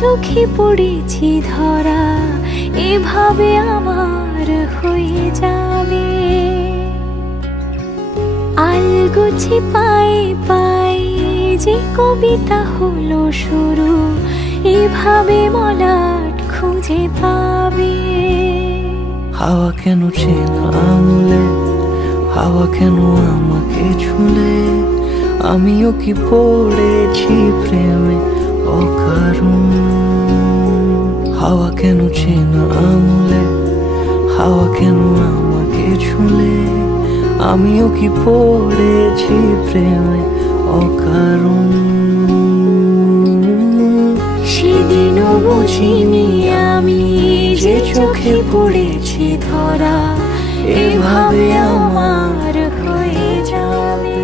চোখে পড়েছি ধরা, এভাবে আমার হয়ে যাবে। আলগোছে পায়ে পায়ে যে কবিতা হলো শুরু, এভাবে মলাট খুঁজে পাবে। হাওয়া কেন চেনা আঙুলে, হাওয়া কেন আমাকে ছুলে, আমিও কি পড়েছি প্রেমে অকারণ। হাওয়া কেন চেনা আঙুলে, হাওয়া কেন আমাকে ছুলে, আমিও কি পড়েছি প্রেমে অকারণ। সেদিনও বুঝিনি আমি যে চোখে পড়েছি ধরা, এভাবে আমার হয়ে যাবে।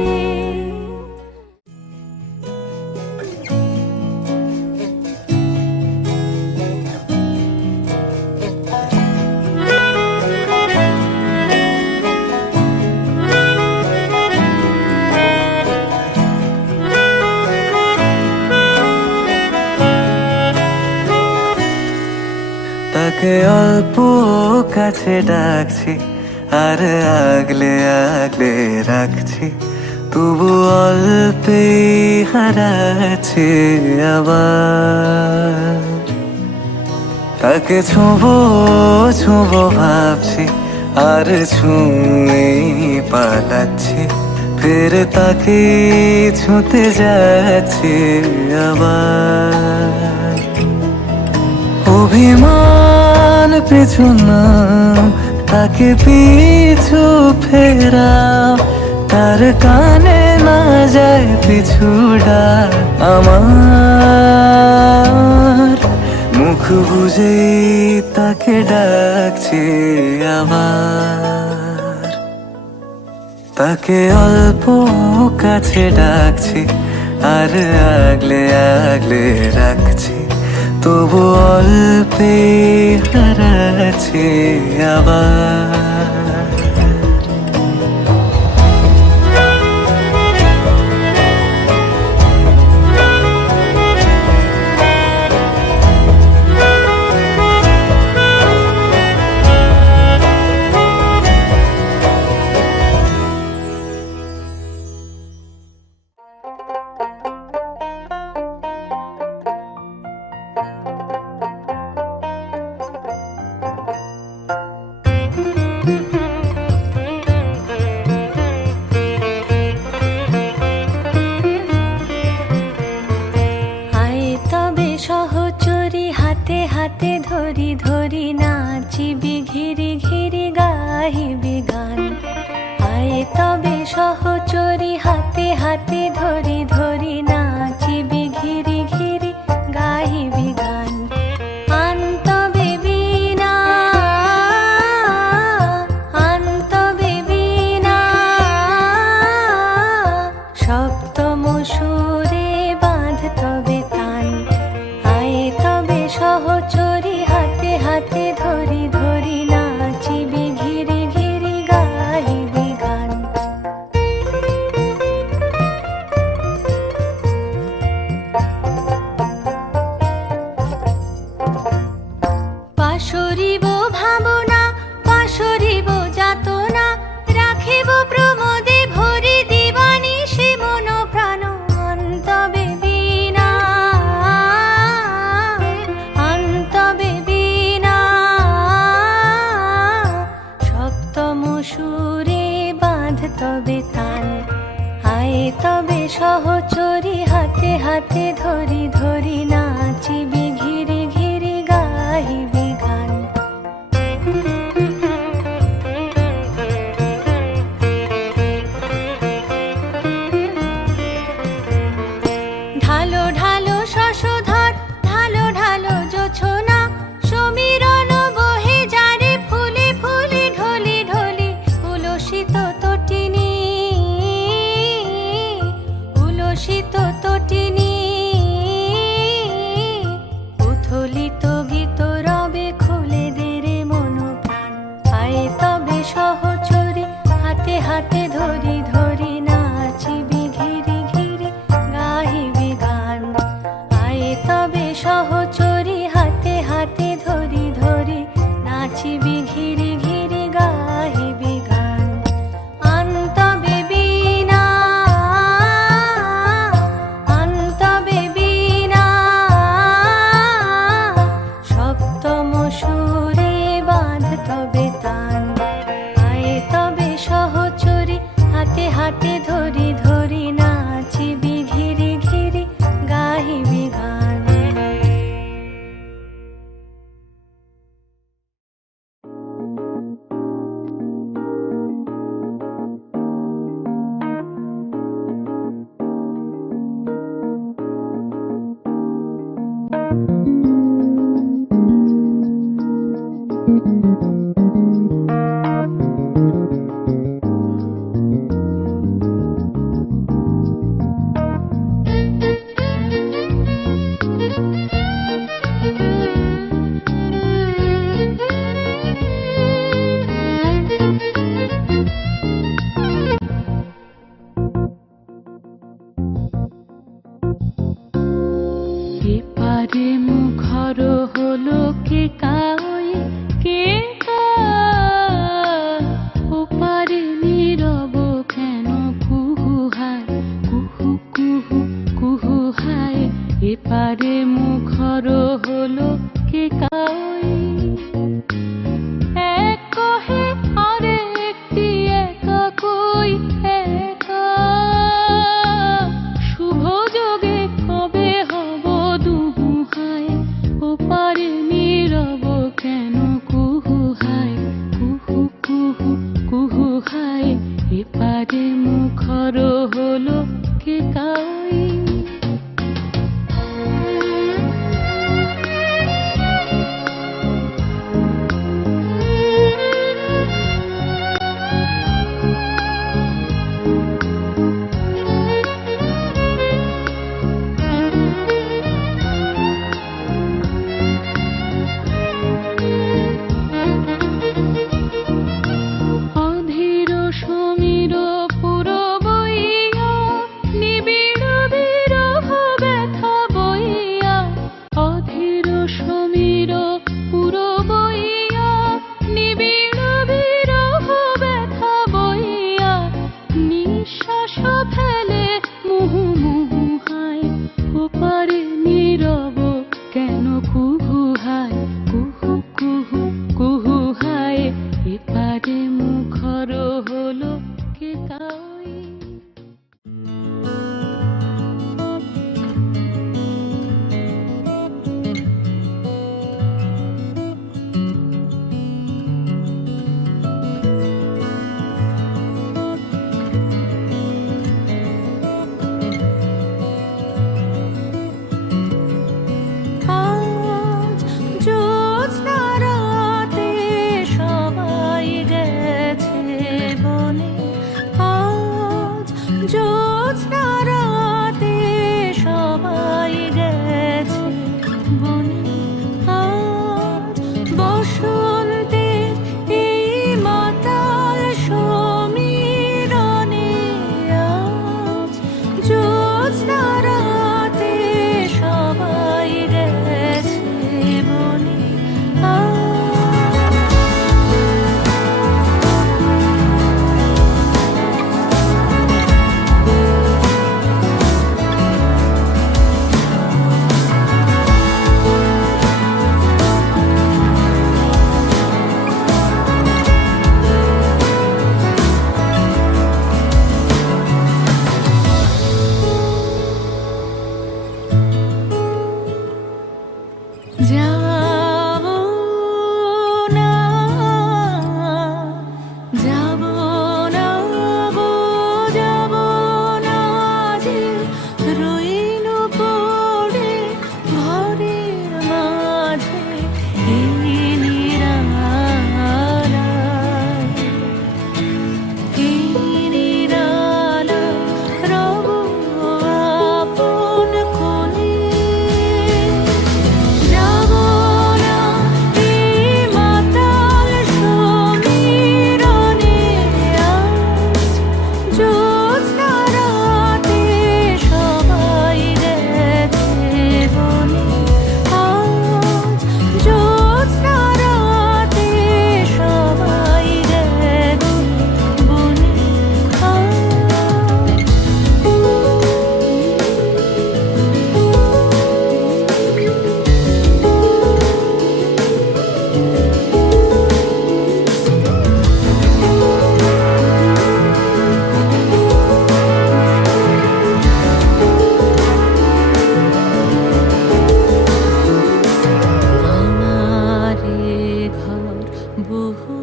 তাকে অল্প কাছে ডাকছি আর আগলে আগলে রাখছি, তবু অল্পে হারাচ্ছে আবার। তাকে ছোঁবো ছোঁবো ভাবছি আর ছুঁয়ে পালাচ্ছি, ফের তাকে ছুঁতে যাচ্ছে আবার। অভিমান পিছু নাম, তাকে পিছু ফেরাও, তার কানে না যায় পিছু ডাক আমার। মুখ বুঝে তাকে ডাকছে আবার। তাকে অল্প কাছে ডাকছি আর আগলে আগলে রাখছি, তবু অল্পে হারাচ্ছে আবার। হাতে ধরি ধরি নাচিবি ঘিরি ঘিরি গাহিবি গান। আয় তবে সহচরি হাতে হাতে ধরি ধরি নাচিবি ঘিরি অসরিব ভাবনা পাশরিব যাতনা রাখিব প্রমোদে ভরি দিবানিশি মন প্রাণ অন্তবে বিনা অন্তবে বিনা সপ্তম সুরে বাঁধ তবে তান আয় তবে সহচরি হাতে হাতে ধরি ধরি নাচিবি ঘিরে ঘিরে গাহিবি গান ঢালো ঢালো শশধর ঢালো ঢালো জোছনা সমীরণ বহে যারে ফুলে ফুলে ঢলি ঢলি উলসিত তটিনী উলসিত তটিনী উথলিত গীত রবে খুলে দেরে মন প্রাণ আয় তবে সহচরি হাতে হাতে ধরি ধরি নাচিবি ঘিরি ঘিরি গাহিবি গান আয় তবে সহচরি হাতে হাতে ধরি ধরি নাচিবি ঘিরি ঘিরি গাহিবি গান অন্তবে বিনা অন্তবে বিনা সপ্তম সুরে বাঁধ তবে তান আয় তবে সহচরি হাতে হাতে ধরি ধরি নাচিবি ঘিরি ঘিরি গাহিবি গান এপারে মুখর হলো কে কাই কে কা ওপারে নীরব কেন কুহু হায় কুহু কুহু কুহু হায় এপারে মুখর হলো কে কাই এক কহে আরে একটি একা কই একা শুভ যোগে কবে হব দুহু হায় ওপারে নীরব কেন কুহু হায় কুহু কুহু কুহু হায় এপারে মুখর হলো কে কাই যাব না, যাব না গো, যাব না যে, রইল পড়ে ঘরের মাঝে এই নিরালায়, এই নিরালায় রব আপন কোলে। যাব না এই মাতাল সমীরণে, আজ জ্যোৎস্না রাতে সবাই গেছে বনে, আজ জ্যোৎস্না রাতে সবাই গেছে বনে। আমারে ঘর বহু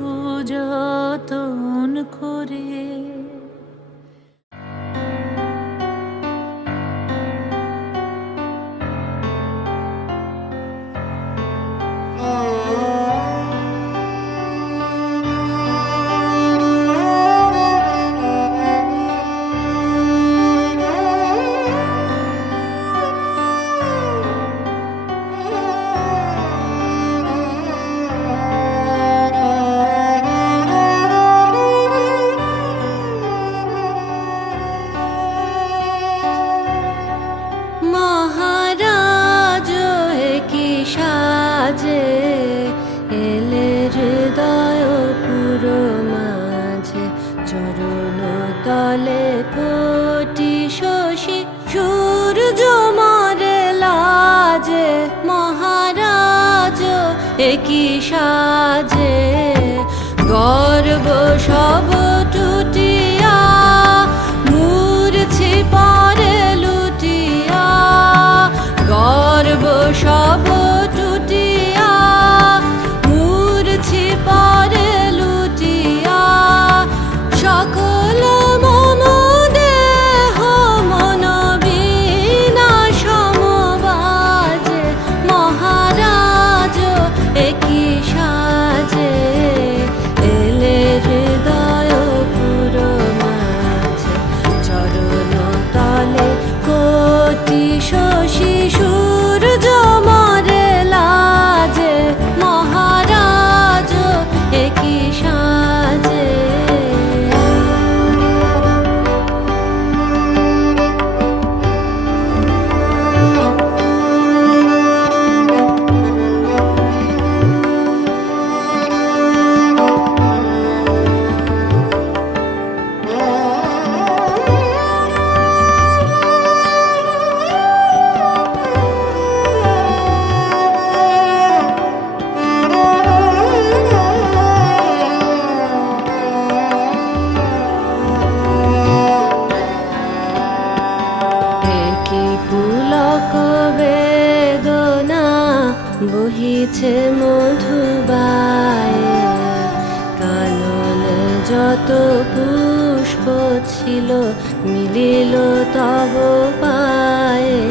যতন করে, মহারাজ কি সাজে এলে হৃদয় পুরো মাঝে, চরণ তলে কোটি শশী সূর্য মরে লাজে। মহারাজ কি সাজে গর্ব সব টুটিয়া, মূর্ছি পরে লুটিয়া, গর্ব সব টুটিয়া, মূর্ছি পরে লুটিয়া, সকল মম দেহ মন বিনা সমবাজে। মহারাজ কি সাজে এলে হৃদয় পুরো মাঝে, চরণ তলে কোটি শশী সূর্য মরে লাজে। মহারাজ কি সাজে। পুলক বেদনা বহিছে মধুবায়ে, কাননে যত পুষ্প ছিল মিলিল তব পায়ে।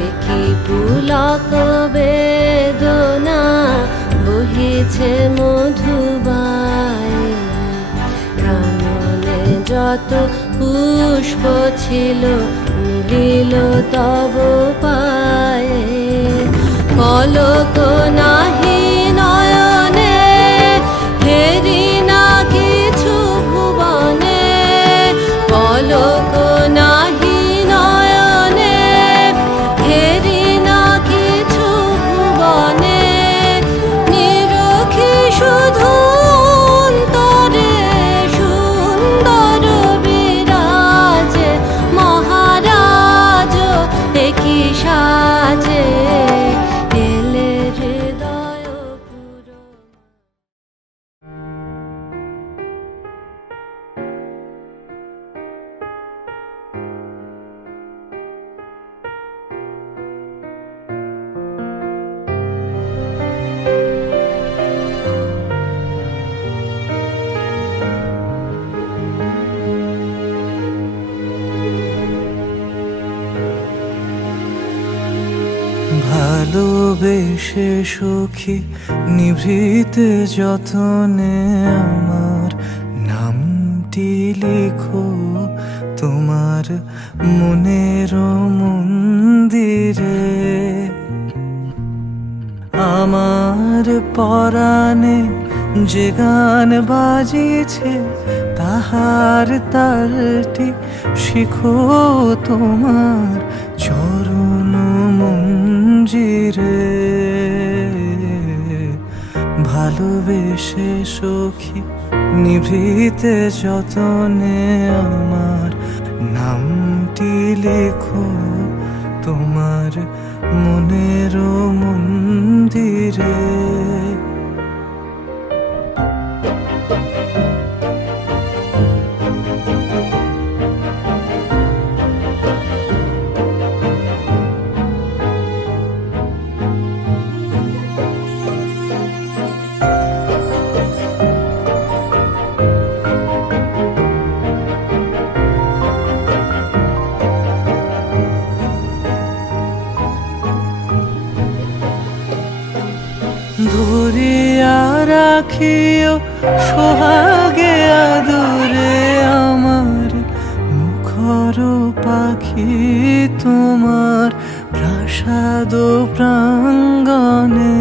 একই পুলক বেদনা বহিছে মধুবায়ে, কাননে যত পুষ্প ছিল মিলিল তব পায়ে। পলক নাহি নয়নে, হেরি না কিছু ভুবনে, পলক নাহি নয়নে, হেরি না কিছু ভুবনে, নিরখি শুধু অন্তরে সুন্দর বিরাজে। মহারাজ কি সাজে এলে ভালোবেসে সখী নিভৃতে যতনে আমার নামটি লিখো তোমার মনের মন্দিরে। আমার পরাণে যে গান বাজিছে তাহার তালটি শিখো তোমার চরণ মঞ্জিরে। ভালোবেসে সখী নিভৃতে যতনে আমার নামটি লেখো তোমার মনের মন্দিরে। ধরিয়া রাখিও সোহাগে আদরে আমার মুখর পাখি তোমার প্রাসাদ প্রাঙ্গণে।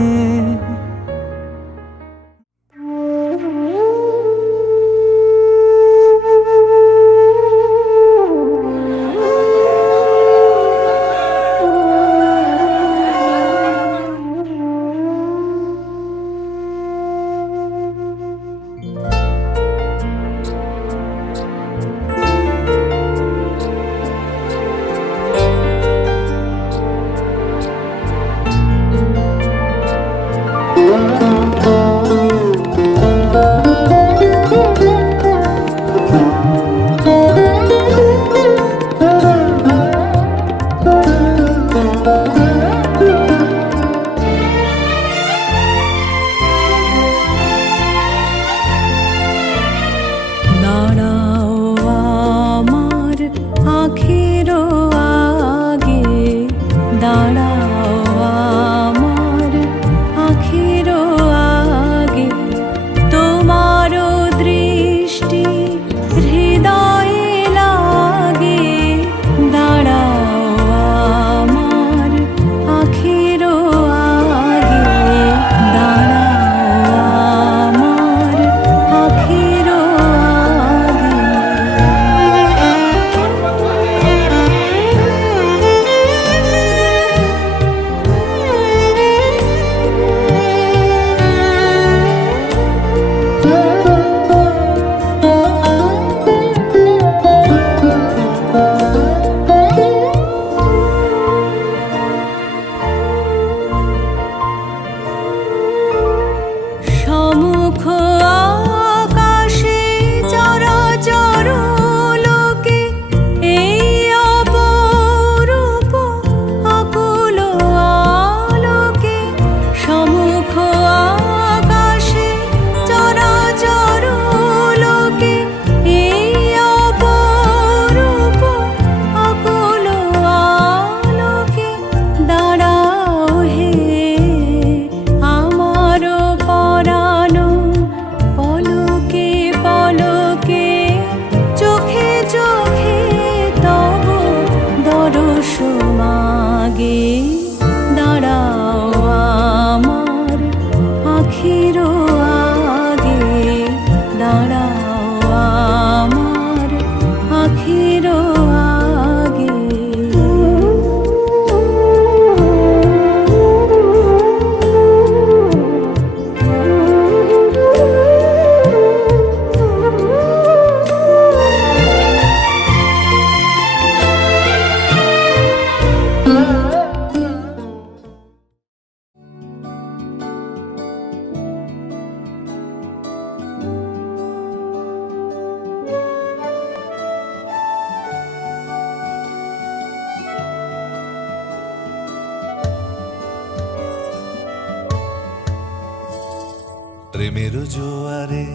প্রেমের জোয়ারে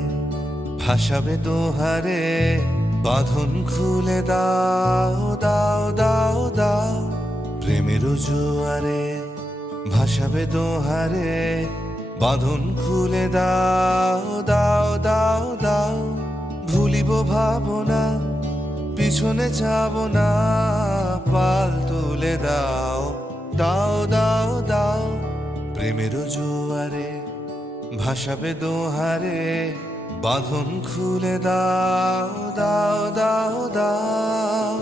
ভাসাবে দোহারে, বাঁধন খুলে দাও দাও দাও দাও। প্রেমের জোয়ারে ভাসাবে দোহারে, বাঁধন খুলে দাও দাও দাও দাও। ভুলিব ভাবনা, পিছনে যাব না, পাল তুলে দাও দাও দাও দাও। প্রেমের জোয়ারে ভাসাবে দোহারে, বাঁধন খুলে দাও দাও দাও দাও।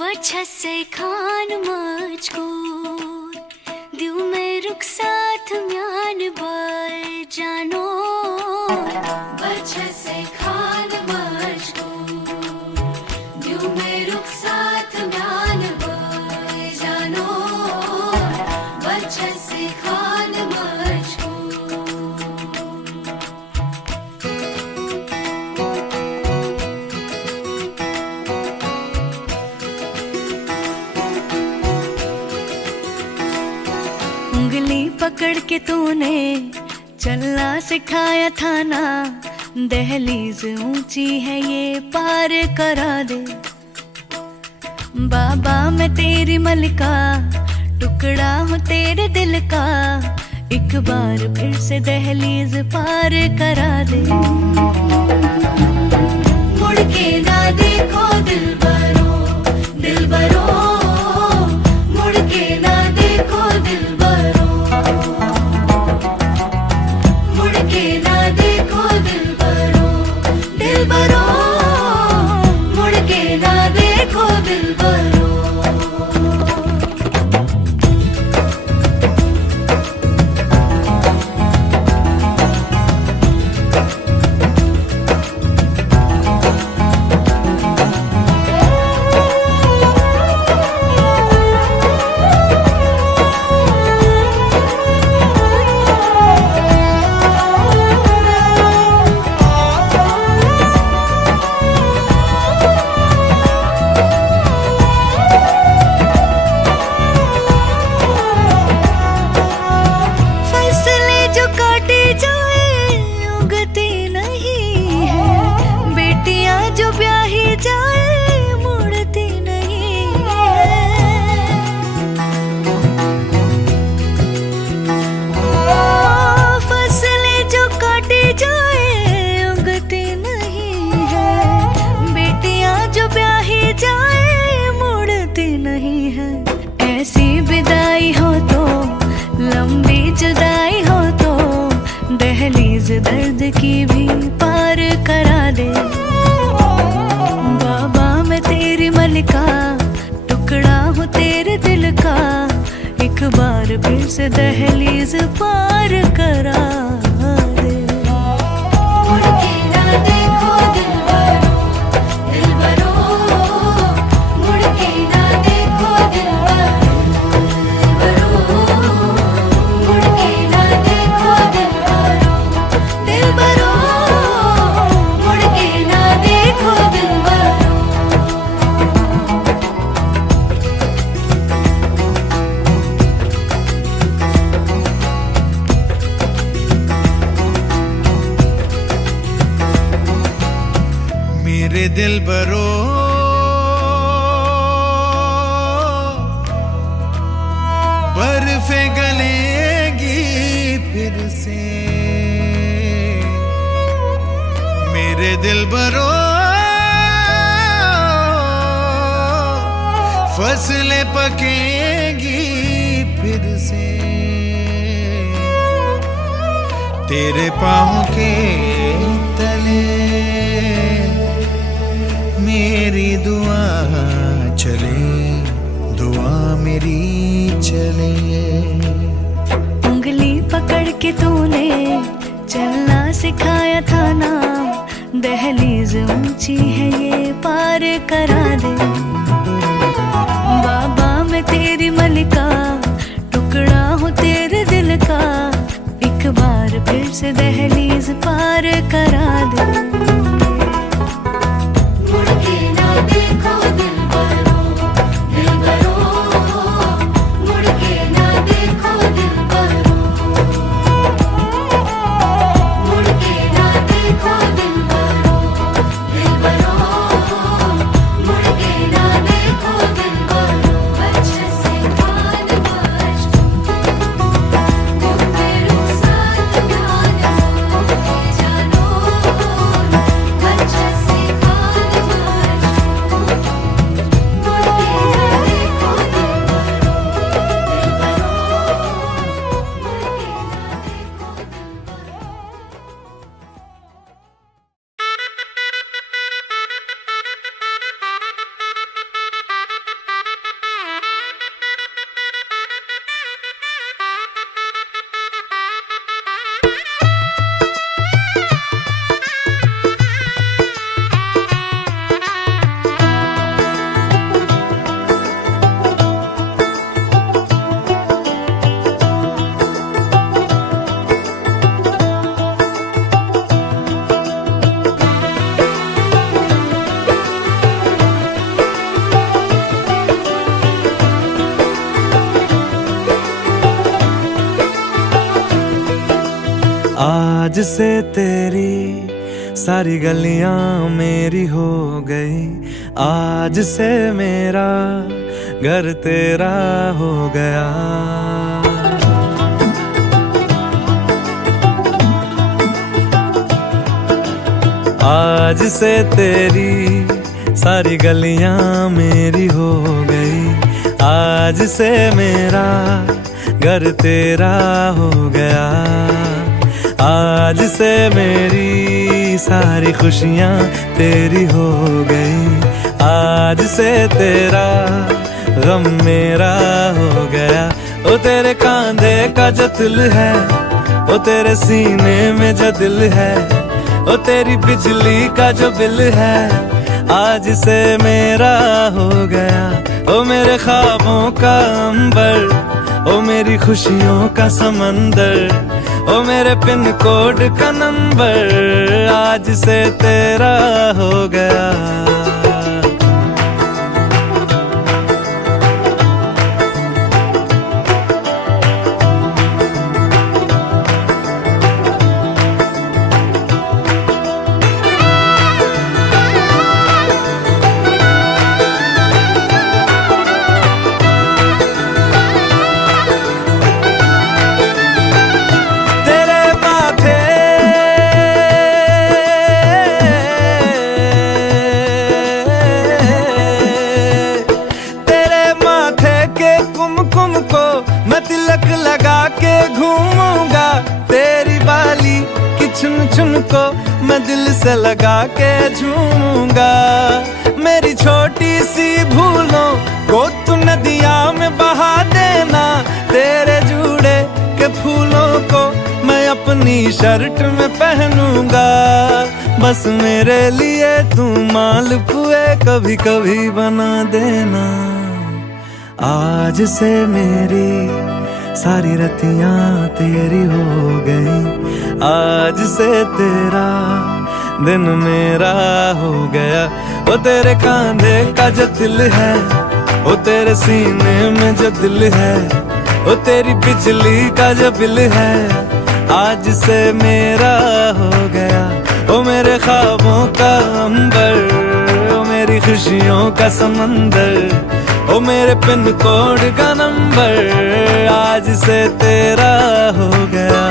बच्चा से खान मुझको दिल में रुख साथ म्यान बर जानो। बच्चा से खान मुझको दिल में रुख साथ म्यान बर जानो। बच्चा से खान मुझको उंगली पकड़ के तूने चलना सिखाया था ना। दहलीज ऊंची है ये पार करा दे। बाबा मैं तेरी मलिका, टुकड़ा हूँ तेरे दिल का। एक बार फिर से दहलीज पार करा दे। मुड़ के ना देखो दिलबरो दिलबरो, मुड़ के ना देखो दिलबरो, मुड़ के ना देखो दिलबरो दिलबरो, मुड़ के ना देखो दिलबरो। दर्द की भी पार करा दे। बाबा मैं तेरी मलिका, टुकड़ा हूँ तेरे दिल का। एक बार फिर से दहलीज पार करा दे। मुड़ के ना देखो दिलबरो दिलबरो, मुड़ के ना देखो दिलबरो दिलबरो, मुड़ के ना देखो दिलबरो दिलबरो, मुड़ के ना देखो दिलबरो। मेरे दिलबरो बर्फे गलेगी फिर से। मेरे दिलबरो फसलें पकेगी फिर से। तेरे पाँव के तले मेरी दुआ चले, दुआ मेरी चले। उंगली पकड़ के तूने चलना सिखाया था ना। दहलीज ऊंची है ये पार करा दे। बाबा मैं तेरी मलिका, टुकड़ा हूँ तेरे दिल का। एक बार फिर से दहलीज पार करा दे। आज से तेरी सारी गलियां मेरी हो गई, आज से मेरा घर तेरा हो गया। आज से तेरी सारी गलियां मेरी हो गई, आज से मेरा घर तेरा हो गया। आज से मेरी सारी खुशियां तेरी हो गई, आज से तेरा गम मेरा हो गया। ओ तेरे कांधे का जो दिल है, ओ तेरे सीने में जो दिल है, ओ तेरी बिजली का जो बिल है, आज से मेरा हो गया। ओ मेरे ख्वाबों का अंबर, ओ मेरी खुशियों का समंदर, ओ मेरे पिन कोड का नंबर, आज से तेरा हो गया। चुन को मैं दिल से लगा के झूमूंगा। मेरी छोटी सी भूलों को तू नदिया में बहा देना, तेरे जुड़े के फूलों को मैं अपनी शर्ट में पहनूंगा। बस मेरे लिए तू मालपुए कभी कभी बना देना। आज से मेरी सारी रतियां तेरी हो गई, आज से तेरा दिन मेरा हो गया। वो तेरे कांधे का जो दिल है, वो तेरे सीने में जो दिल है, वो तेरी बिजली का जो बिल है, आज से मेरा हो गया। वो मेरे ख्वाबों का अंबर, वो मेरी खुशियों का समंदर, ओ मेरे पिन कोड का नंबर, आज से तेरा हो गया।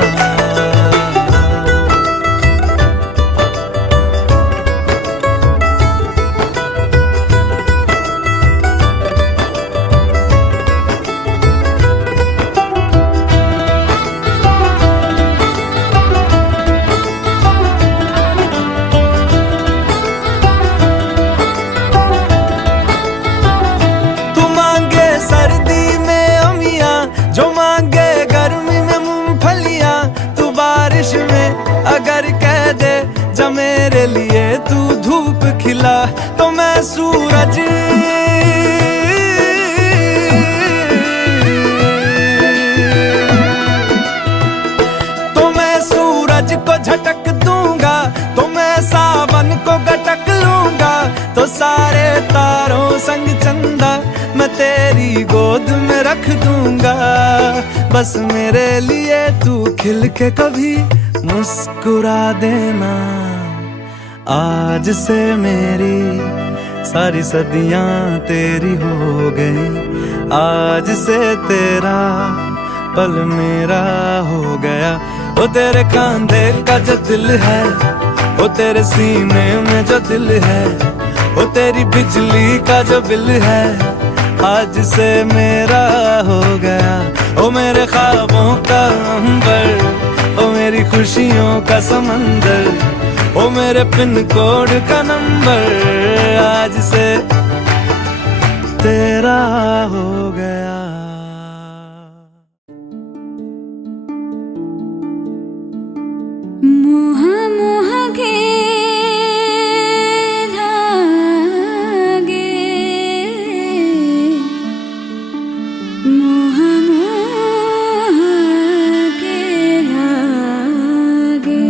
अगर कह दे जब मेरे लिए तू धूप खिला, तो मैं सूरज को झटक दूंगा, तो मैं सावन को गटक लूंगा। तो सारे तारों संग चंदा मैं तेरी गोद में रख दूंगा। बस मेरे लिए तू खिल के कभी मुस्कुरा देना। आज से मेरी सारी सदियां तेरी हो गई, आज से तेरा पल मेरा हो गया। ओ तेरे कांधे का जो दिल है, ओ तेरे सीने में जो दिल है, ओ तेरी बिजली का जो बिल है, आज से मेरा हो गया। ओ मेरे ख्वाबों का अंबर, ओ मेरी खुशियों का समंदर, ओ मेरे पिन कोड का नंबर, आज से तेरा हो गया। मोह मोह के धागे, मोह मोह के धागे,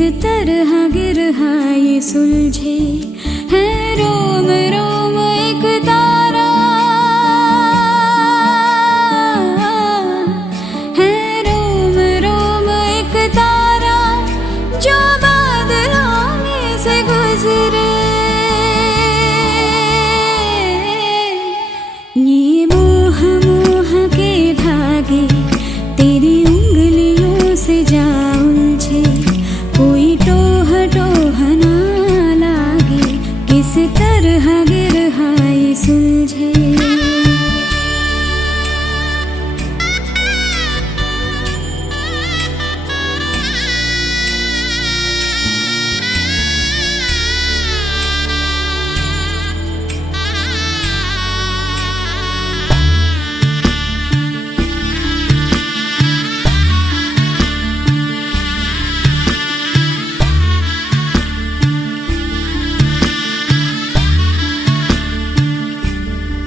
तरह गिरहा ये सुलझे है रोम रोम एक तारा है रोम रोम एक तारा जो बादलों में से गुजरे ये मोह मोह के धागे तेरी उंगलियों से जा उलझे कोई टोह टोह ना लागे किस तरह गिरहा ये सुलझे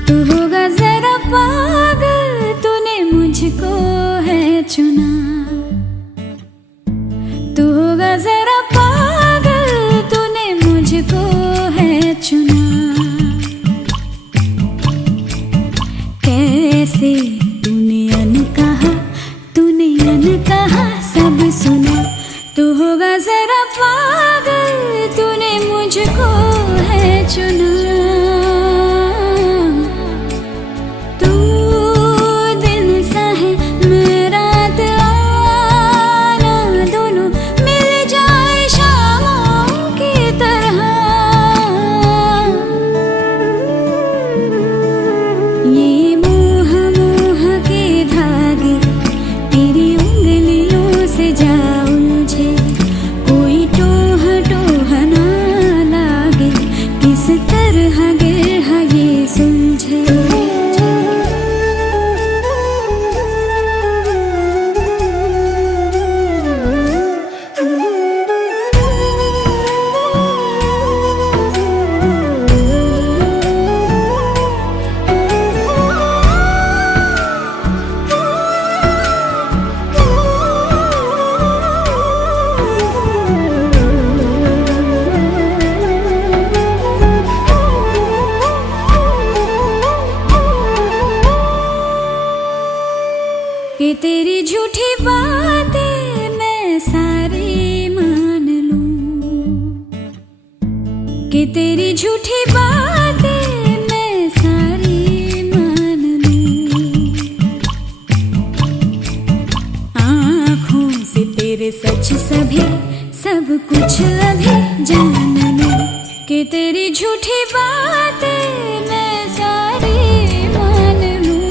तू होगा जरा पागल तूने मुझको है चुना तू होगा जरा पागल तूने मुझको है चुना कैसे तूने अनकहा सब सुना तू होगा जरा पागल तूने मुझको है चुना ये मोह मोह के धागे तेरी उंगलियों से जा उलझे कोई टोह टोह ना लागे किस तरह गिरहा ये सुलझे कि तेरी झूठी बातें मैं सारी मान लूं कि तेरी झूठी बातें मैं सारी मान लूं आँखों से तेरे सच सभी सब कुछ अभी जान लूं कि तेरी झूठी बातें मैं सारी मान लूं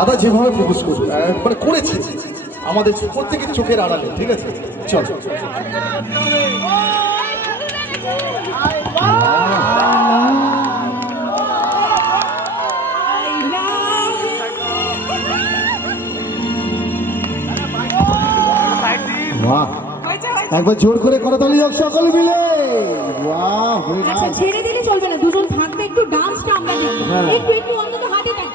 দাদা যেভাবে প্রপোজ করবে মানে করেছে আমাদের প্রত্যেকের চোখের আড়ালে, ঠিক আছে? চল বাহ, একবার জোর করে করতালি হোক সকলে মিলে। বাহ, very আচ্ছা nice. ছেড়ে দিলে চলবে না, দুজন থাকবে, একটু ডান্সটা আমরা দেখবো, হ্যাঁ। একটু একটু অন্তত হাতে থাক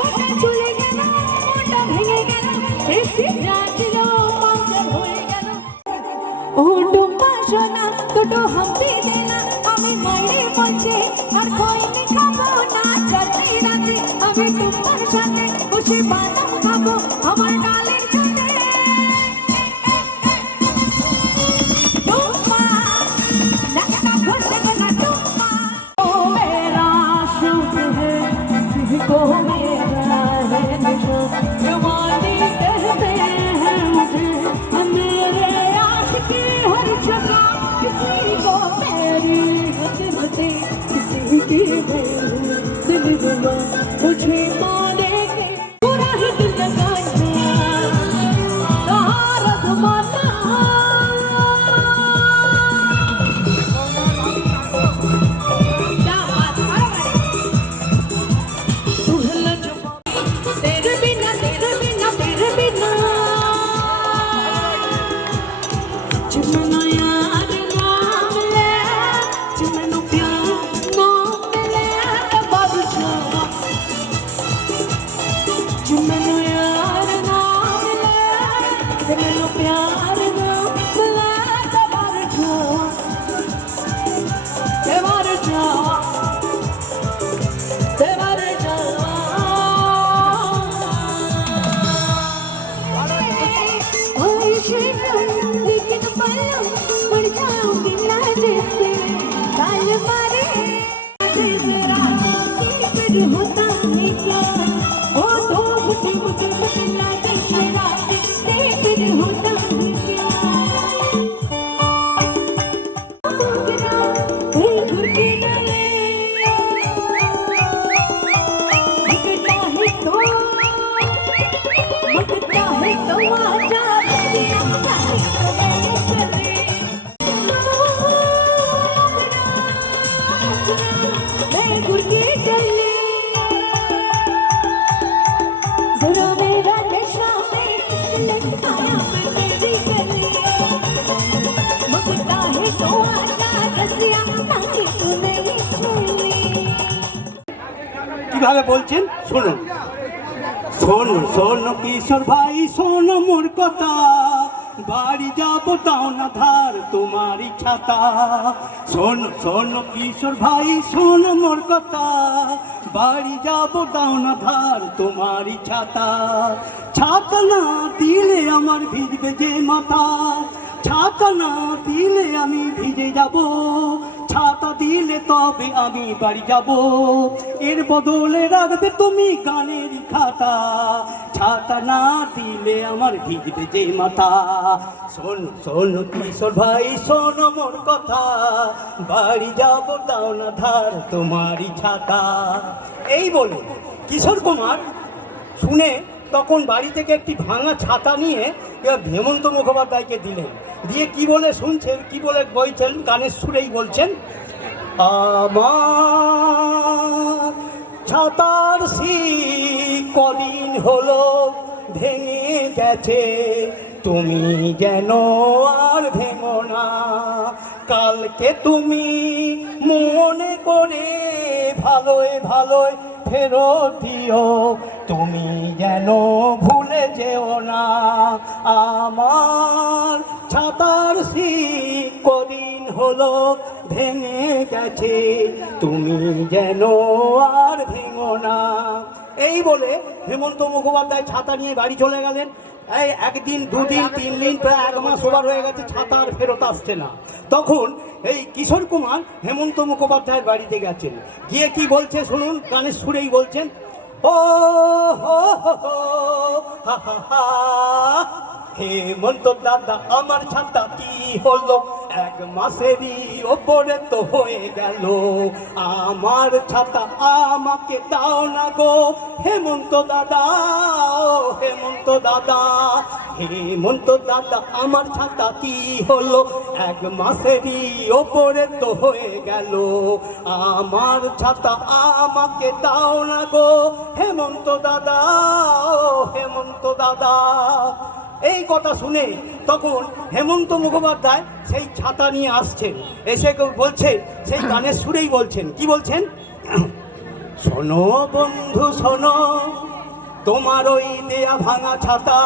ওটা চলে গেল, ওটা ভেঙে গেল, এসে যাচ্ছিল পাগল হয়ে গেল। ও টুম্পা সোনা দুটো হাম্পি দেনা, আমি মাইরে বলছে আর খইনি খাবো না, চাচি রাতে আমি টুম্পার সাথে বসে বাদাম খাবো আমার ডালের সাথে। টুম্পা লাগতা ঘষে গেল টুম্পা, ও মেরা শৌক है किसी को मेरा है नशा, जवानी कहते हैं मुझे मेरे आशिकी हर जगह, किसी को मेरी हसरते किसी की दिल रुबा, मुझे माने के पूरा ही दिल लगाया सहारा जमाना। क्या बात है सुहला जुबा, तेरे बिना तेरे बिना तेरे बिना जिमनो यार नाम ले, जिमनो प्यार नाम ले बादशाह, जिमनो यार नाम ले, जिमनो प्यार नाम ले बादशाह, लेकिन पलम पड़ जाऊंगी ना जैसे काल मारे जरा फिर होता है क्या, ओ दो मुझे मुझे बदला दे शरा, फिर होता है क्या घुर के डाले मगता है तो आजा मैं घुर के डाले, जरा मेरा नशा में लटकाया मैं तेरी गले, मगता है तो आजा रसिया ताकि तू नहीं छोड़ी। কিভাবে বলছেন শুনুন। শোনো শোনো কিশোর ভাই শোনো মোর কথা, বাড়ি যাবো দাও না ধার তোমারই ছাতা। শোনো শোনো কিশোর ভাই শোনো মোর কথা, বাড়ি যাবো দাও না ধার তোমারই ছাতা। ছাতা না দিলে আমার ভিজবে যে মাথা, ছাতা না দিলে আমি ভিজে যাব, ছাতা দিলে তবে আমি বাড়ি যাব। এর বদলে রাখবে তুমি গানের খাতা, ছাতা না দিলে আমার ভিজবে যে মাথা। শোন শোন কিশোর ভাই শোনো মোর কথা, বাড়ি যাব দাও না ধার তোমারই ছাতা। এই বলে কিশোর কুমার শুনে তখন বাড়ি থেকে একটি ভাঙা ছাতা নিয়ে হেমন্ত মুখোপাধ্যায়কে দিলেন। দিয়ে কি বলে শুনছেন, কি বলে বলছেন, গানের সুরেই বলছেন, আমার ছাতার শিক কদিন হলো ভেঙে গেছে, তুমি যেন আর ভেঙো না, কালকে তুমি মনে করে ভালোই ভালোই ফেরত দিও, তুমি যেন ভুলে যেও না। আমার ছাতার শিক কদিন হলো ভেঙে গেছে, তুমি যেন আর ভেঙো না। এই বলে হেমন্ত মুখোপাধ্যায় ছাতা নিয়ে বাড়ি চলে গেলেন। এই একদিন দুদিন তিন দিন প্রায় এক মাস ওভার হয়ে গেছে, ছাতা আর ফেরত আসছে না। তখন এই কিশোর কুমার হেমন্ত মুখোপাধ্যায়ের বাড়িতে গেছেন, গিয়ে কি বলছে শুনুন, গানের সুরেই বলছেন, ও হো হো হো হা হা হা, হেমন্ত দাদা আমার ছাতা কি হলো, এক মাসেরই ওপরে তো হয়ে গেল আমার ছাতা, আমাকে দাও না গো হেমন্ত দাদা, হেমন্ত দাদা, হেমন্ত দাদা, আমার ছাতা কি হলো, এক মাসেরই ওপরে তো হয়ে গেল আমার ছাতা, আমাকে দাও না গো হেমন্ত দাদা, হেমন্ত দাদা। এই কথা শুনে তখন হেমন্ত মুখোপাধ্যায় সেই ছাতা নিয়ে আসছেন, এসে কেউ বলছে, সেই গানের সুরেই বলছেন, কি বলছেন, শোনো বন্ধু শোনো, তোমার ওই দেয়া ভাঙা ছাতা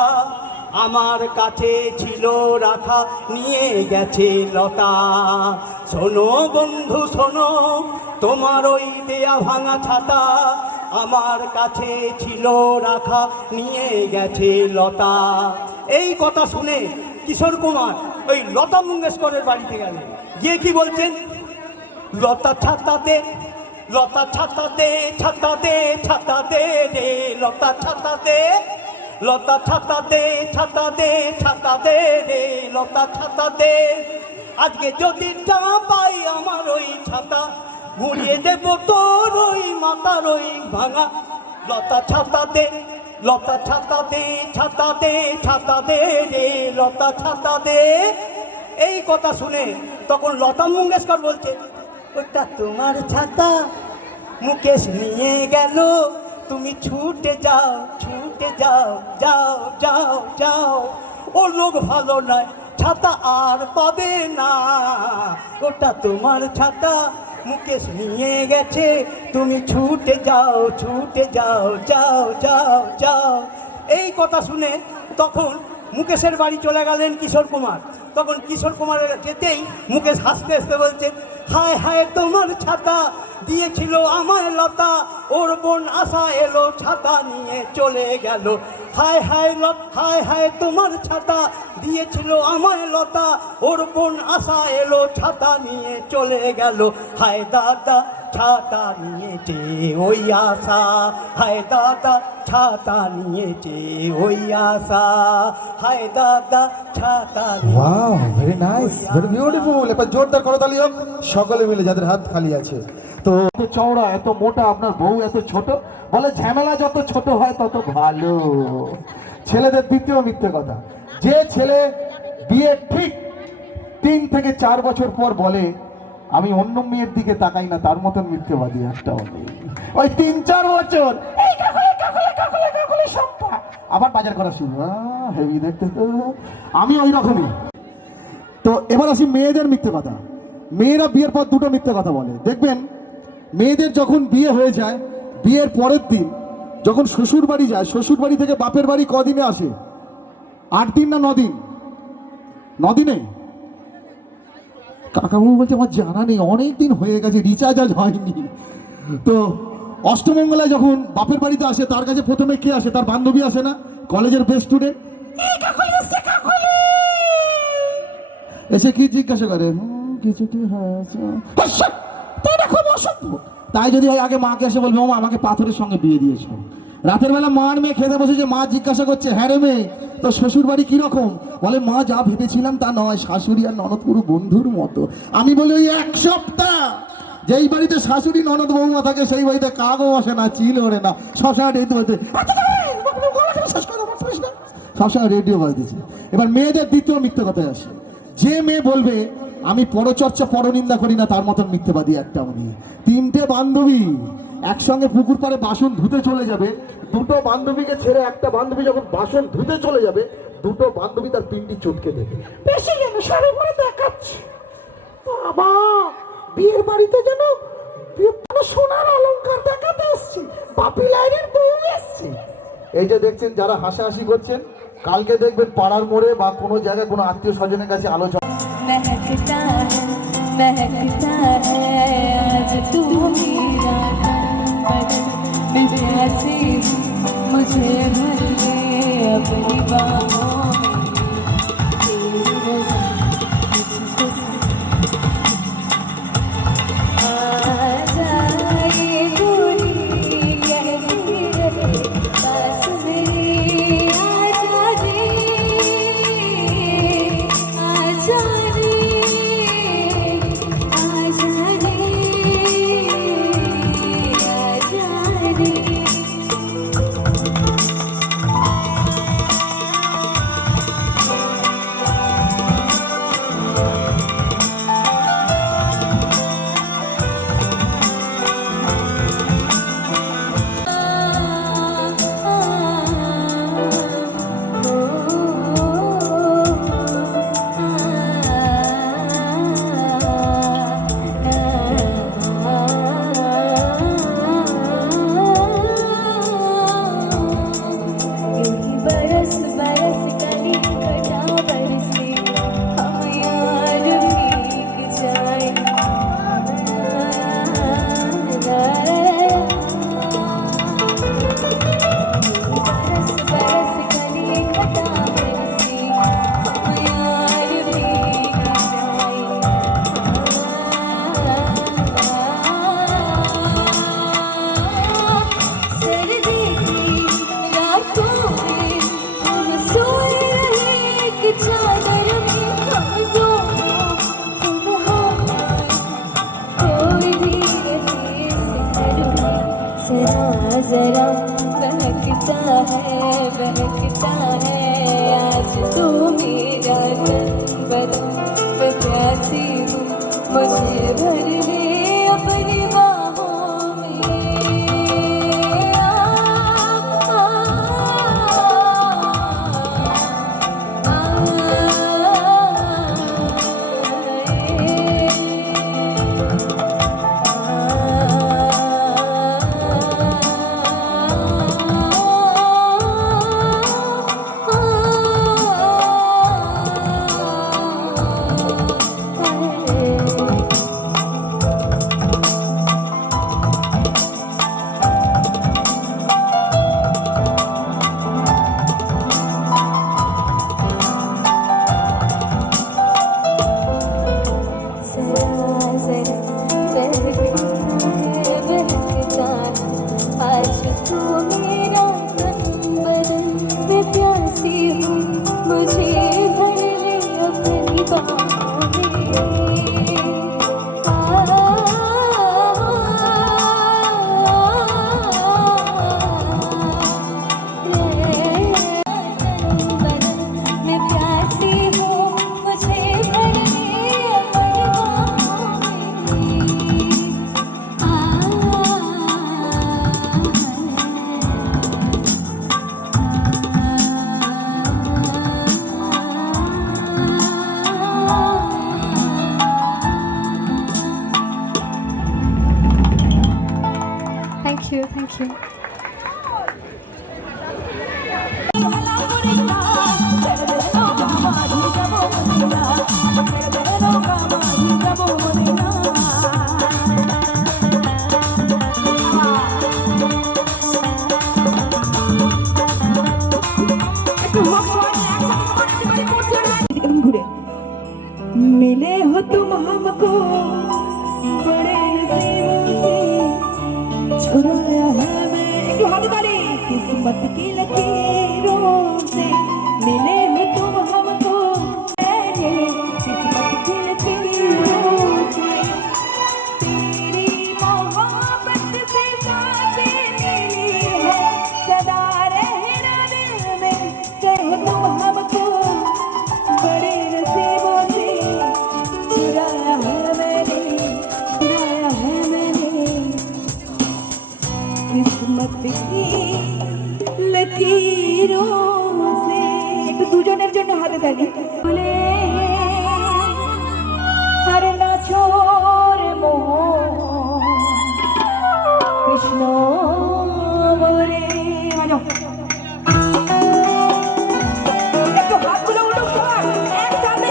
আমার কাছে ছিল রাখা, নিয়ে গেছে লতা। শোনো বন্ধু শোনো, তোমার ওই দেয়া ভাঙা ছাতা আমার কাছে ছিল রাখা, নিয়ে গেছে লতা। এই কথা শুনে কিশোর কুমার ওই লতা মঙ্গেশকরের বাড়িতে গেলেন, গিয়ে কি বলছেন, লতা ছাতা দে, লতা ছাতা দে, ছাতা দে, ছাতা দে রে, লতা ছাতা দে, লতা ছাতা দে, ছাতা দে, ছাতা দে রে, লতা ছাতা দে। আজকে যদি না পাই আমার ওই ছাতা, ঘুরিয়ে দেবো তোর ওই মাথার ওই ভাঙা, লতা ছাতা দে, লতা ছাতা দে, ছাতা দে, ছাতা দে রে, লতা ছাতা দে। এই কথা শুনে তখন লতা মঙ্গেশকর বলছে, ওটা তোমার ছাতা মুকেশ নিয়ে গেল, তুমি ছুটে যাও, ছুটে যাও, যাও যাও যাও, ও লোক ভালো নয়, ছাতা আর পাবে না, ওটা তোমার ছাতা মুকেশ নিয়ে গেছে, তুমি ছুটে যাও, ছুটে যাও, যাও যাও যাও। এই কথা শুনে তখন মুকেশের বাড়ি চলে গেলেন কিশোর কুমার। তখন কিশোর কুমারের যেতেই মুকেশ হাসতে হাসতে বলছে, হায় হায় তোমার ছাতা দিয়েছিল আমায় লতা, ওর বোন আশা এলো ছাতা নিয়ে চলে গেল, হায় হায় হায় হায় তোমার ছাতা দিয়েছিল আমায় লতা, ওর বোন আশা এলো ছাতা নিয়ে চলে গেল, হায় দাদা ছাতা নিয়েছে ওই আশা, হায় দাদা ছাতা নিয়েছে ওই আশা, হায় দাদা ছাতা। Wow, very nice, very beautiful. এবার জোরদার করতালি হোক সকলে মিলে যাদের হাত খালি আছে। তো এত চওড়া, এত মোটা, আপনার বউ এত ছোট, বলে ঝামেলা যত ছোট হয় তত ভালো। ছেলেদের দ্বিতীয় মিথ্যে কথা, যে ছেলে বিয়ে ঠিক 3 থেকে 4 বছর পর বলে আমি অন্য মেয়ের দিকে তাকাই না, তার মতন মিথ্যেবাদী একটাও নেই। ওই 3-4 বছর এই কাকুলি কাকুলি কাকুলি কাকুলি সম্পা, আবার বাজার করা শুরু, হেভি দেখতে তো আমি ওই রকমই। তো এবার আসি মেয়েদের মিথ্যে কথা। মেয়েরা বিয়ের পর দুটো মিথ্যে কথা বলে। দেখবেন মেয়েদের যখন বিয়ে হয়ে যায়, বিয়ের পরের দিন যখন শ্বশুর বাড়ি যায়, শ্বশুর বাড়ি থেকে বাপের বাড়ি কদিনে আসে? 8 দিন না 9 দিন? 9 দিনে? কাকাবু বলছে আমার জানা নেই, অনেক দিন হয়ে গেছে, রিচার্জ আজ হয়নি। তো অষ্টমঙ্গলায় যখন বাপের বাড়িতে আসে, তার কাছে প্রথমে কে আসে? তার বান্ধবী আসে না, কলেজের বেস্ট স্টুডেন্ট, এসে কি জিজ্ঞাসা করে, কিছু কি হয়েছে? খুব অসভ্য। তাই যদি হয় আগে মাকে এসে বলবে, মা আমাকে পাথরের সঙ্গে বিয়ে দিয়েছো। রাতের বেলা মার মেয়ে খেতে বসেছে, মা জিজ্ঞাসা করছে, হ্যাঁ রে মেয়ে তো শ্বশুর বাড়ি কিরকম? বলে মা যা ভেবেছিলাম তা নয়, শাশুড়ি আর ননদ পুরো বন্ধুর মতো। আমি বলি ওই 1 সপ্তাহ যেই বাড়িতে শাশুড়ি ননদ বৌমা থাকে সেই বাড়িতে কাকও বসে না, চিল ওড়ে না, সবসময় রেডিও বাজতে, সবসময় রেডিও বাজতেছে। এবার মেয়েদের দ্বিতীয় মিথ্যে কথায় আসে, যে মেয়ে বলবে আমি পরচর্চা পরনিন্দা করি না, তার মতন মিথ্যেবাদী একটাও নেই। 3টে বান্ধবী একসঙ্গে পুকুর পাড়ে বাসন ধুতে চলে যাবে, 2টো বান্ধবীকে ছেড়ে একটা বান্ধবী যখন বাসন ধুতে চলে যাবে, 2টো বান্ধবী তার পিন্ডি চটকে দেবে, বেশি যেন শাড়ি পরে দেখাচ্ছে, বাবা বিয়ের বাড়িতে যেন সোনার অলংকার দেখাতে এসছি, বাপি লাইনের বউ এসছে। এই যে দেখছেন যারা হাসাহাসি করছেন, কালকে দেখবেন পাড়ার মোড়ে বা কোনো জায়গায় কোনো আত্মীয় স্বজনের কাছে আলোচনা महकता है आज तू मेरा बदन में प्यासी, मुझे भर ले अपनी बाहों जरा बहकता है आज तू मेरा तन बदन मैं प्यासी हूँ मुझे भर ले अपनी बाहों में Thank you. मिले हो तुम हमको बड़े नसीबों से छुड़ाया है मैं एक हाथ ताली किस्मत की लकीरों से मिले हो तुम हमको किस्मत की लकीरों से तेरी मोहब्बत से सांसें मिली है सदा रहना दिल में कहो तुम हमको बड़े नसीबों से चुराया है मैंने किस्मत की लकीरों से একটু দুজনের জন্য হাতে তালি বলে হরে না ছোড়ে মোহ কৃষ্ণ বলে আজো একটু হাতগুলো উঠো সবাই একসাথে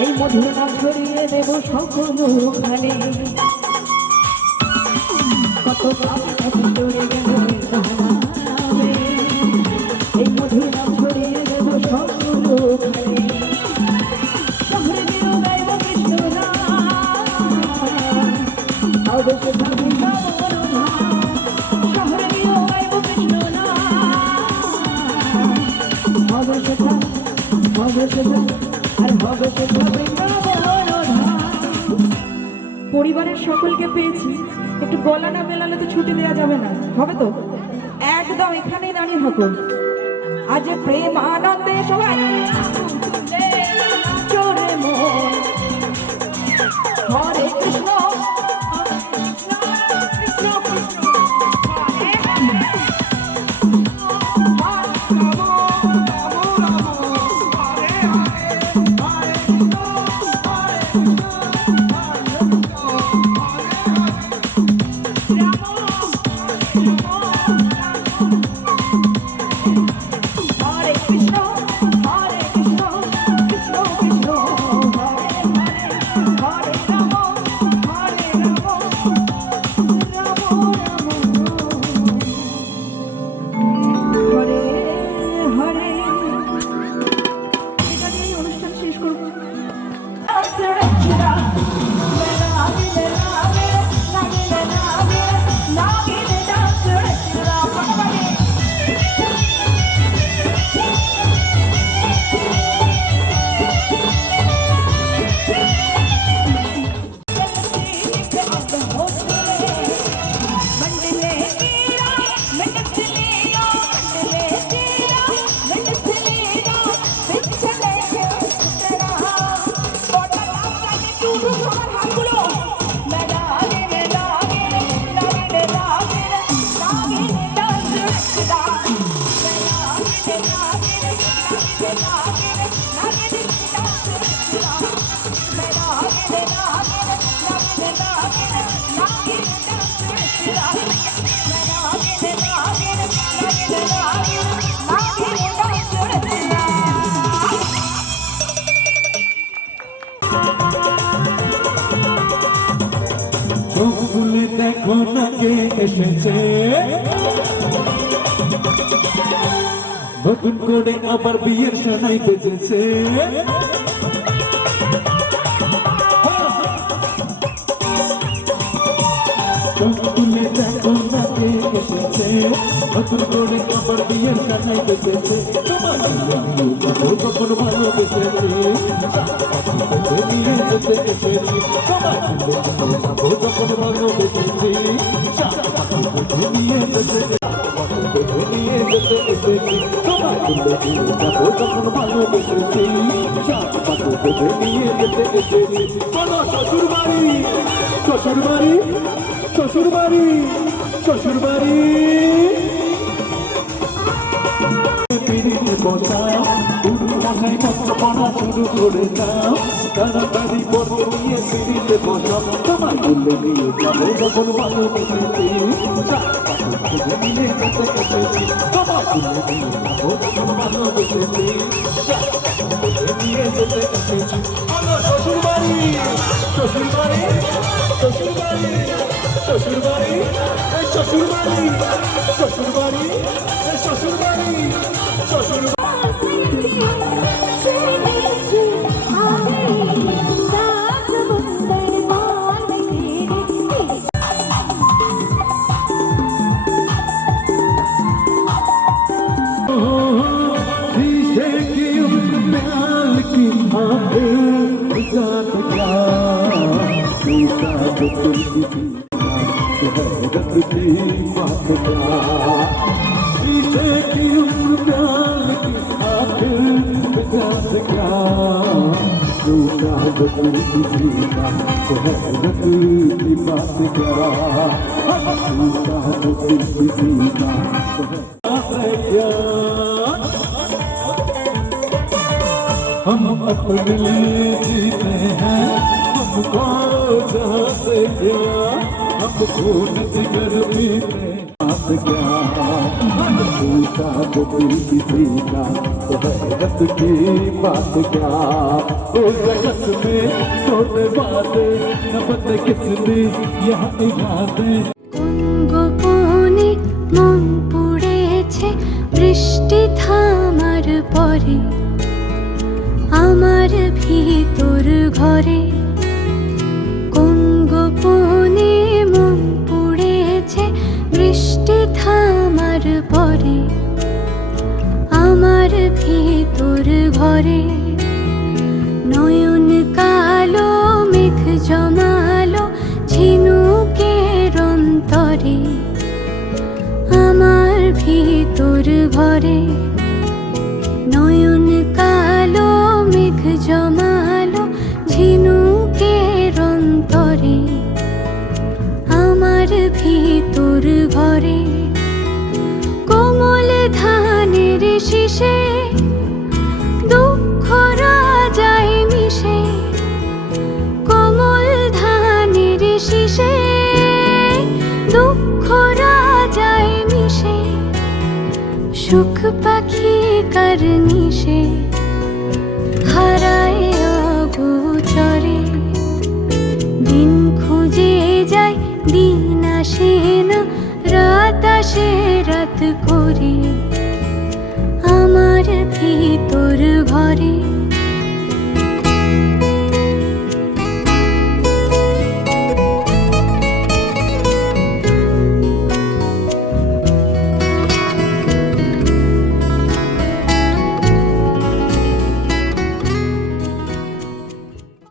এই মধুর নাম ছড়িয়ে দেব সকলখানে কত চলে গেল এই মধুর নাম ছড়িয়ে দেব সকলখানে শহরে গিয়েও গাইব কৃষ্ণ নাম অবশ্য থাকবে শহরে গিয়েও গাইব কৃষ্ণ নাম অবশ্য থাক পরিবারের সকলকে পেয়েছি একটু গলা না মেলালে তো ছুটি দেওয়া যাবে না হবে তো একদম এখানেই দাঁড়িয়ে থাকো আজ প্রেম আনন্দে সবাই চোরে মন হরে কৃষ্ণ কৃষ্ণ কৃষ্ণ এসেছে নতুন করে আবার বিয়ের সানাই বেজেছে তুলে দেখো না কে এসেছে নতুন করে আবার বিয়ের সানাই বেজেছে তোমার যখন ভালোবেসেছি নিয়ে যেতে এসেছি তোমার যখন ভালোবেসেছি নিয়ে যেতে নিয়ে যেতে এসেছি তোমার যখন ভালোবেসেছি নিয়ে যেতে এসেছি চলো শ্বশুর বাড়ি শ্বশুর বাড়ি শ্বশুর বাড়ি শ্বশুর বাড়ি ভাষায় পত্র পড়া শুরু করে যাও তাড়াতাড়ি পর্ব নিয়ে সিঁড়িতে বসাও তোমার বললে নিয়ে যাবো যখন ভালোবেসেছি নিয়ে যেতে এসেছি তোমার বললে নিয়ে যাবো যখন ভালোবেসেছি নিয়ে যেতে এসেছি শ্বশুর বাড়ি শ্বশুর বাড়ি শ্বশুর বাড়ি শ্বশুর বাড়ি শ্বশুর বাড়ি শ্বশুর বাড়ি শ্বশুর বাড়ি শ্বশুর हम अपने लिए जीते हैं हमको जहाँ से गया हमको जिगर पीते हाथ क्या झूठा तो दिल किसी का तो हैरत की बात क्या इस जगत में छोटे बातें न पता कितनी यहाँ इरादे গোপনে মন পড়েছে বৃষ্টি থামার পরে আমার ভিতর ঘরে কোন গোপনে মন পড়েছে বৃষ্টি থামার পরে আমার ভিতর ঘরে নয়ন কালো মেঘ জমালো ঝিনুকের অন্তরে আমার ভিতর ঘরে নয়ন কালো মেঘ জমালো ঝিনুকের অন্তরে আমার ভিতর ঘরে কোমল ধানের শীষে দুঃখ রাজায় মিশে কোমল ধানের শীষে দুঃখ রাজায় মিশে সুখ পাখি করনিশে হারায় অগোচরে দিন খুঁজে যায় দিন আসে না রাত আসে রাত করে আমার ভিতর ঘরে